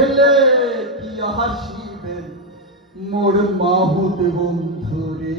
গেলে কি হাসিবেন মোর মাহুত বন্ধুরে।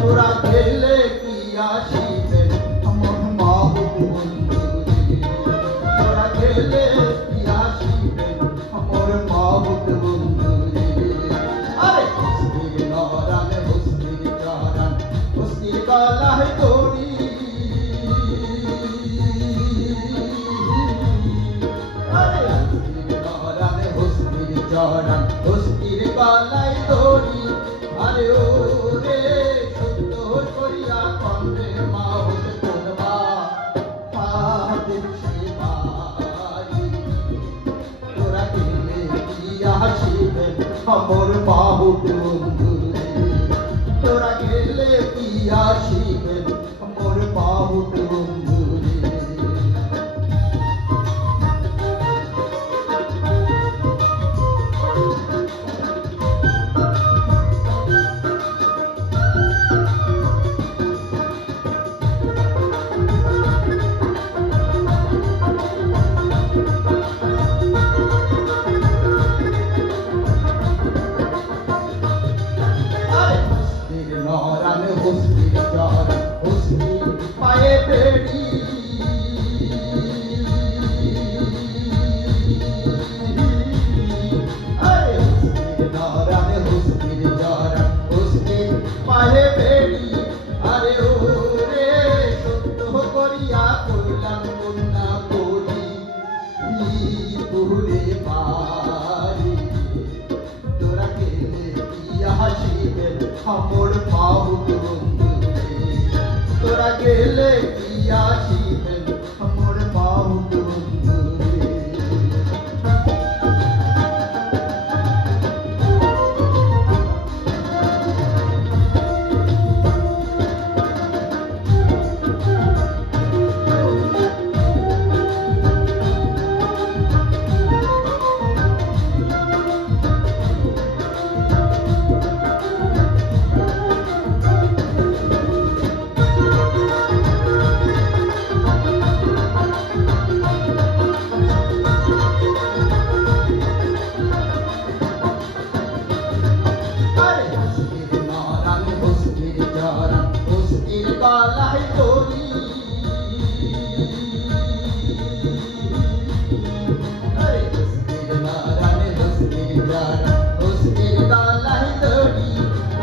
তোরা গেলে কি আসিবেন আমার মাহুত বন্ধুরে। তোরা গেলে কি আসিবেন আমার মাহুত বন্ধুরে। আরে হস্তির নরান হস্তির চরান হস্তির গলায় দড়ি। আরে হস্তির নরান হস্তির চরান হস্তির গলায় দড়ি। আরে ও রে করিয়া কন্দ্রে মাহুত করবা হাতের সেবারি। তোরা গেলে কি আসিবেন আমার মাহুত বন্ধুরে। তোরা গেলে কি আসিবেন আমার মাহুত বন্ধুরে। নরান হস্তির চর হস্তি পায়ে বেড়ি। আরে হস্তির নরান হস্তির চর হস্তি পায়ে বেড়ি। আরে ও রে সত্য করিয়া কইলাম কন্যা করি পুরে পারি। তোরা গেলে কি আসিবেন আমার মাহুত বন্ধুরে। তোরা গেলে কি আসিবেন আমার মাহুত বন্ধুরে। গলায় দড়ি। হস্তির নরান হস্তির চর হস্তির গলায় দড়ি।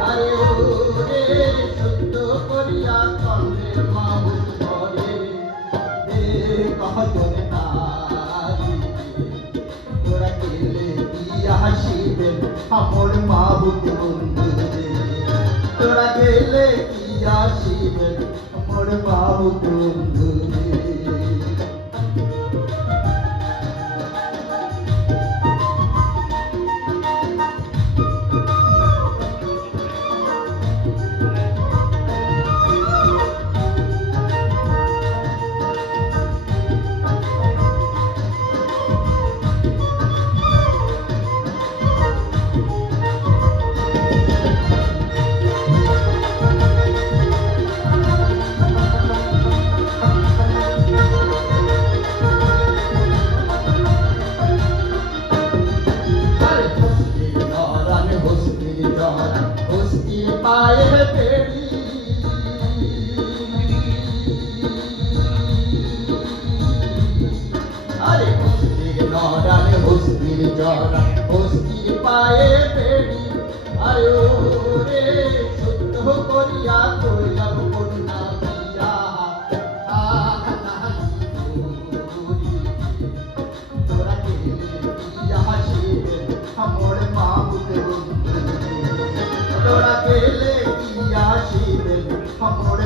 আরে ও রে সত্য করিয়া কন্দ্রে মাহুত করে দে কজন নারী। তোরা গেলে কি আসিবেন আমার মাহুত বন্ধুরে। তোরা গেলে কি আসিবেন আমার মাহুত বন্ধুরে। পায়ে বেড়ি। আরে হস্তির নরান হস্তির চর হস্তির পায়ে বেড়ি। আরে ও রে সত্য করিয়া কইলাম কন্যা বিয়া তোরা গেলে কি আসিবেন আমার মাহুত বন্ধুরে। তোরা গেলে কি সকল